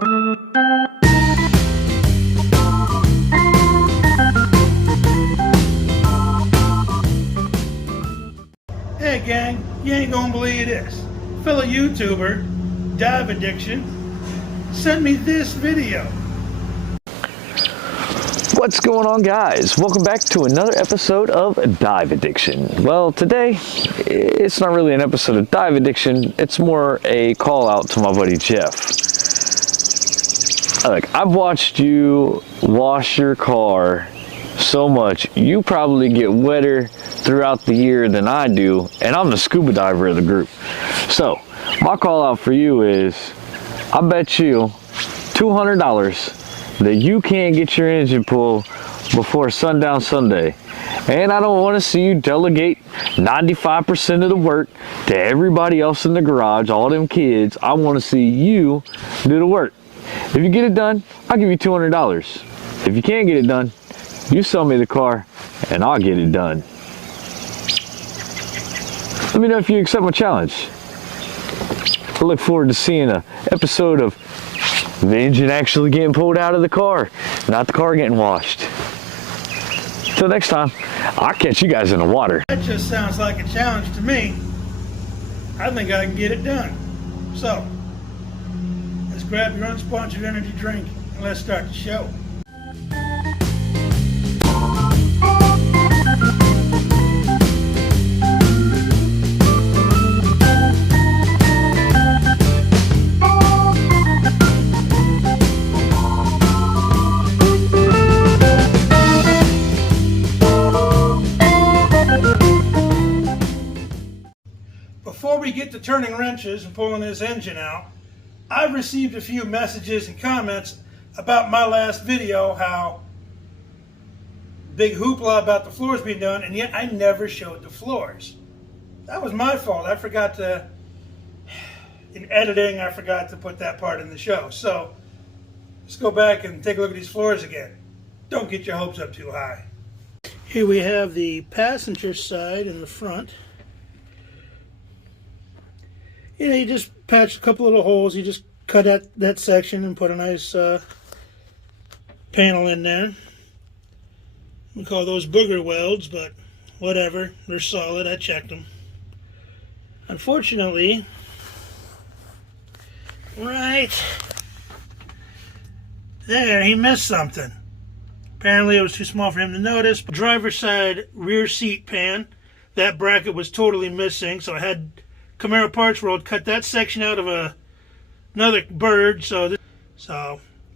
Hey gang, you ain't gonna believe this. Fellow YouTuber, Dive Addiction, sent me this video. What's going on, guys? Welcome back to another episode of Dive Addiction. Well, today, it's not really an episode of Dive Addiction. It's more a call out to my buddy Jeff. Look, I've watched you wash your car so much. You probably get wetter throughout the year than I do, and I'm the scuba diver of the group. So, my call out for you is, I bet you $200 that you can't get your engine pulled before sundown Sunday. And I don't want to see you delegate 95% of the work to everybody else in the garage, all them kids. I want to see you do the work. If you get it done, I'll give you $200. If you can't get it done, you sell me the car and I'll get it done. Let me know if you accept my challenge. I look forward to seeing an episode of the engine actually getting pulled out of the car, not the car getting washed. Till next time, I'll catch you guys in the water. That just sounds like a challenge to me. I think I can get it done. So, let's grab your unsponsored energy drink and let's start the show. Before we get to turning wrenches and pulling this engine out, I've received a few messages and comments about my last video, how big hoopla about the floors being done, and yet I never showed the floors. That was my fault. I forgot to, in editing, I forgot to put that part in the show. So let's go back and take a look at these floors again. Don't get your hopes up too high. Here we have the passenger side in the front. You know, you just patch a couple little holes. You just cut out that section and put a nice panel in there. We call those booger welds, but whatever. They're solid. I checked them. Unfortunately, right there, he missed something. Apparently, it was too small for him to notice. Driver's side rear seat pan. That bracket was totally missing, so I had Camaro Parts World cut that section out of another bird. So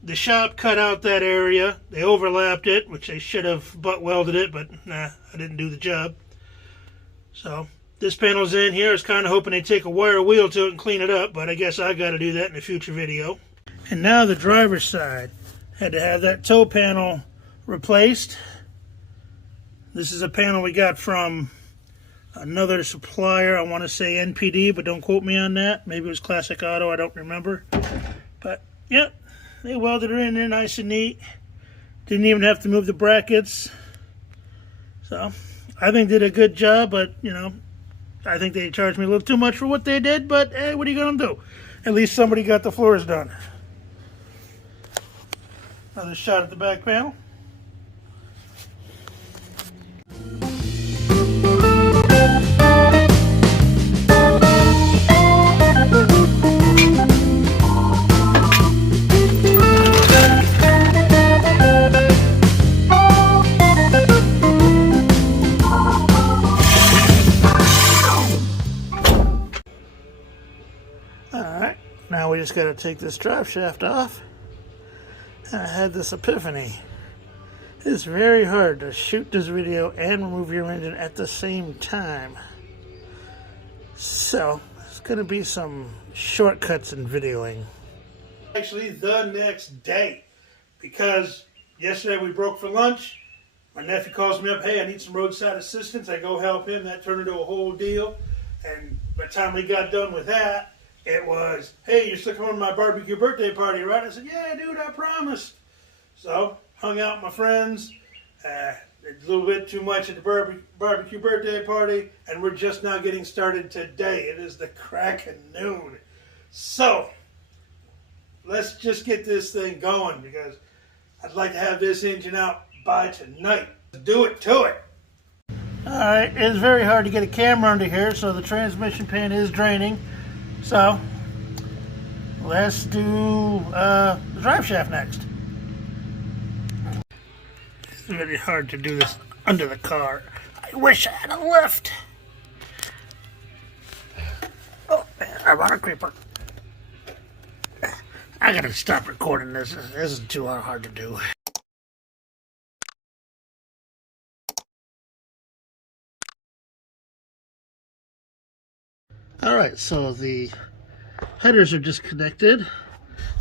the shop cut out that area. They overlapped it, which they should have butt welded it, but nah, I didn't do the job. So this panel's in here. I was kind of hoping they'd take a wire wheel to it and clean it up, but I guess I got to do that in a future video. And now the driver's side. Had to have that toe panel replaced. This is a panel we got from another supplier. I want to say NPD, but don't quote me on that. Maybe it was Classic Auto, I don't remember. But yep, they welded her in there nice and neat. Didn't even have to move the brackets. So I think did a good job, but you know, I think they charged me a little too much for what they did, but hey, what are you gonna do? At least somebody got the floors done. Another shot at the back panel. Alright, now we just got to take this drive shaft off. And I had this epiphany. It's very hard to shoot this video and remove your engine at the same time. So, there's going to be some shortcuts in videoing. Actually, the next day. Because yesterday we broke for lunch. My nephew calls me up, hey, I need some roadside assistance. I go help him. That turned into a whole deal. And by the time we got done with that, it was, hey, you're still coming to my barbecue birthday party, right? I said, yeah, dude, I promised. So, hung out with my friends. A little bit too much at the barbecue birthday party. And we're just now getting started today. It is the crack of noon. So, let's just get this thing going because I'd like to have this engine out by tonight. Do it to it. Alright, it's very hard to get a camera under here, so the transmission pan is draining. So, let's do the drive shaft next. It's very hard to do this under the car. I wish I had a lift. Oh, I'm on a creeper. I gotta stop recording this. This is too hard to do. Alright, so the headers are disconnected.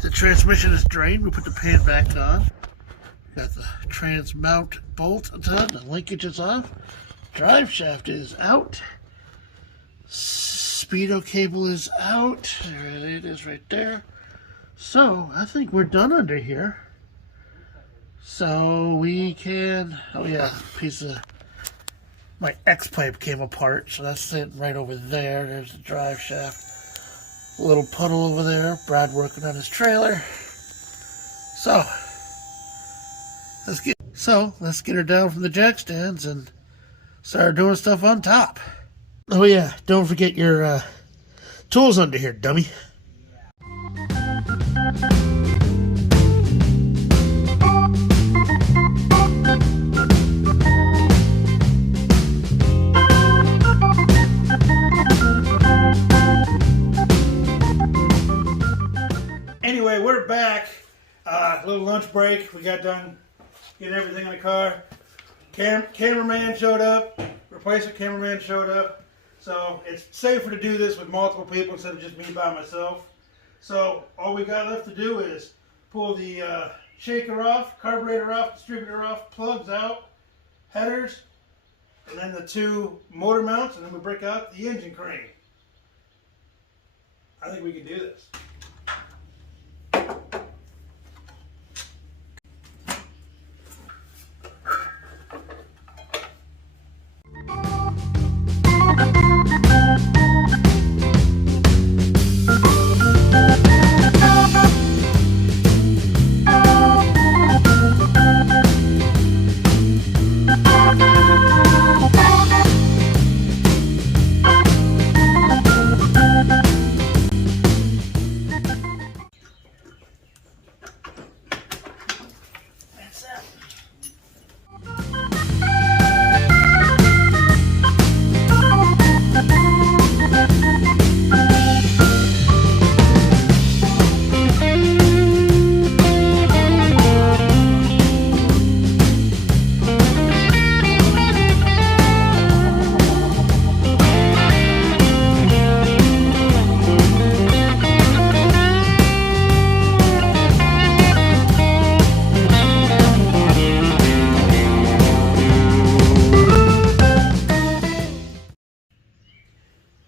The transmission is drained. We put the pan back on. Got the trans mount bolt undone. The linkage is off. Drive shaft is out. Speedo cable is out. There it is right there. So, I think we're done under here. So, we can... Oh yeah, a piece of... My X-pipe came apart, so that's sitting right over there. There's the drive shaft. A little puddle over there. Brad working on his trailer. So, let's get her down from the jack stands and start doing stuff on top. Oh yeah, don't forget your tools under here, dummy. Anyway, we're back. Little lunch break. We got done getting everything in the car. Cameraman showed up. Replacement cameraman showed up. So it's safer to do this with multiple people instead of just me by myself. So all we got left to do is pull the shaker off, carburetor off, distributor off, plugs out, headers, and then the two motor mounts, and then we break out the engine crane. I think we can do this.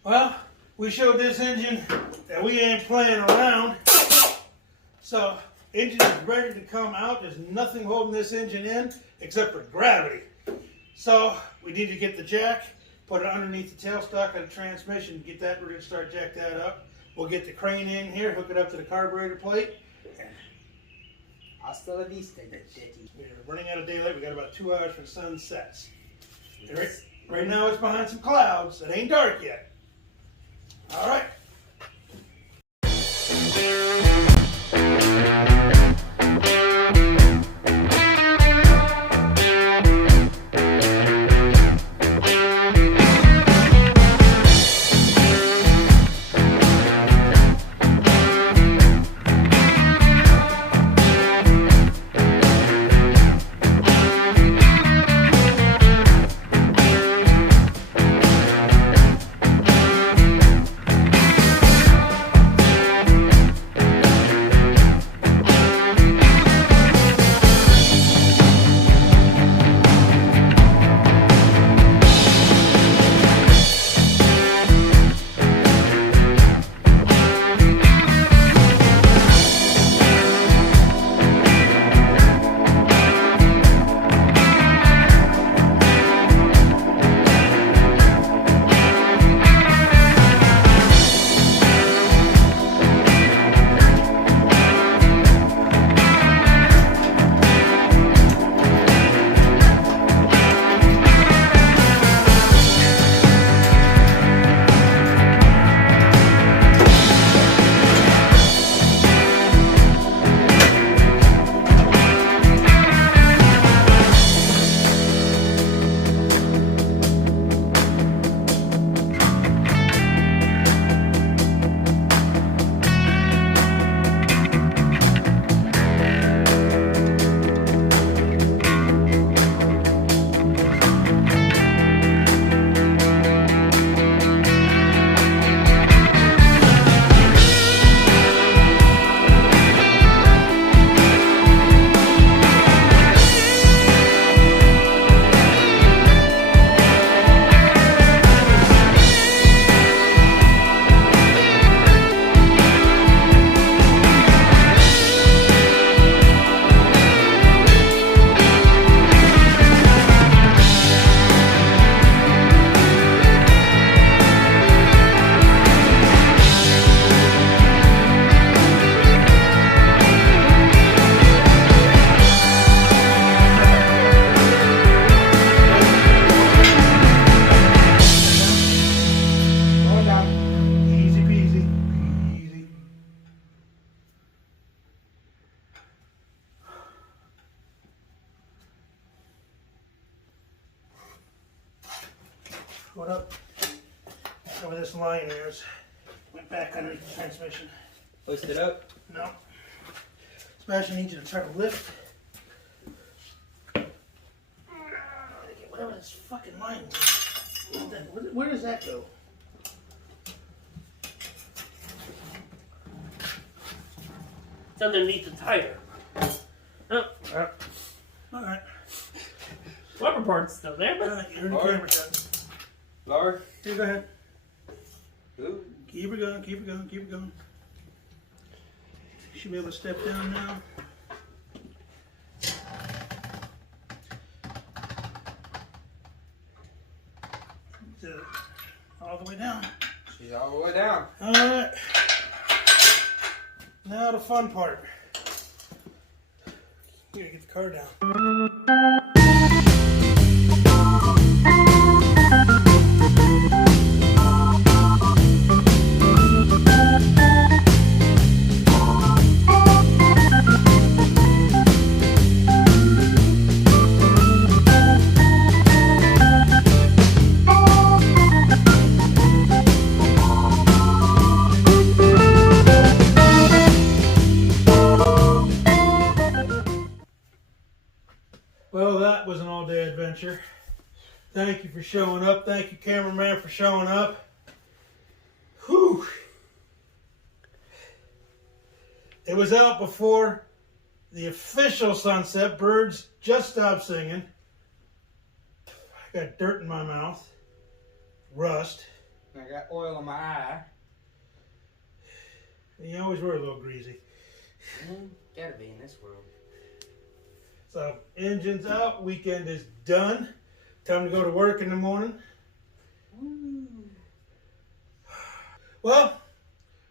Well, we showed this engine that we ain't playing around. So, engine is ready to come out. There's nothing holding this engine in except for gravity. So, we need to get the jack, put it underneath the tailstock of the transmission, get that, we're going to start jack that up. We'll get the crane in here, hook it up to the carburetor plate. Hasta la vista, We're running out of daylight. We got about 2 hours for the sun sets. Right now it's behind some clouds. It ain't dark yet. All right. What up? Over this line there is went back underneath the transmission. Hoist it up. No. Especially need you to try to lift. Whatever this fucking line is. Where does that go? It's underneath the tire. Oh, Alright. rubber part's still there, but You're in the camera shot. Lower. Here, go ahead. Ooh. Keep it going, keep it going, keep it going. You should be able to step down now. All the way down. She's all the way down. Alright. Now the fun part. We gotta get the car down. Well, that was an all-day adventure. Thank you for showing up. Thank you, cameraman, for showing up. Whew. It was out before the official sunset. Birds just stopped singing. I got dirt in my mouth. Rust. I got oil in my eye. You always were a little greasy. Gotta be in this world. So, engine's out. Weekend is done. Time to go to work in the morning. Well,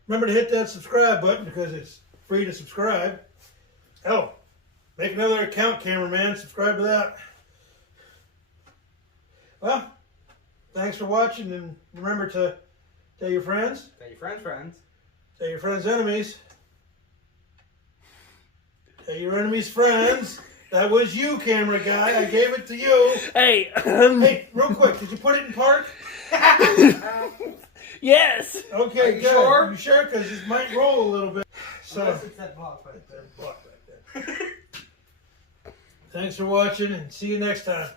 remember to hit that subscribe button because it's free to subscribe. Hell, make another account, cameraman. Subscribe to that. Well, thanks for watching, and remember to tell your friends. Tell your friends. Tell your friends' enemies. Tell your enemies' friends. That was you, camera guy. I gave it to you. hey, Hey, real quick, did you put it in park? yes. Okay, Are you good. sure? You sure? Because it might roll a little bit. So, Unless it's that block right there. thanks for watching, and see you next time.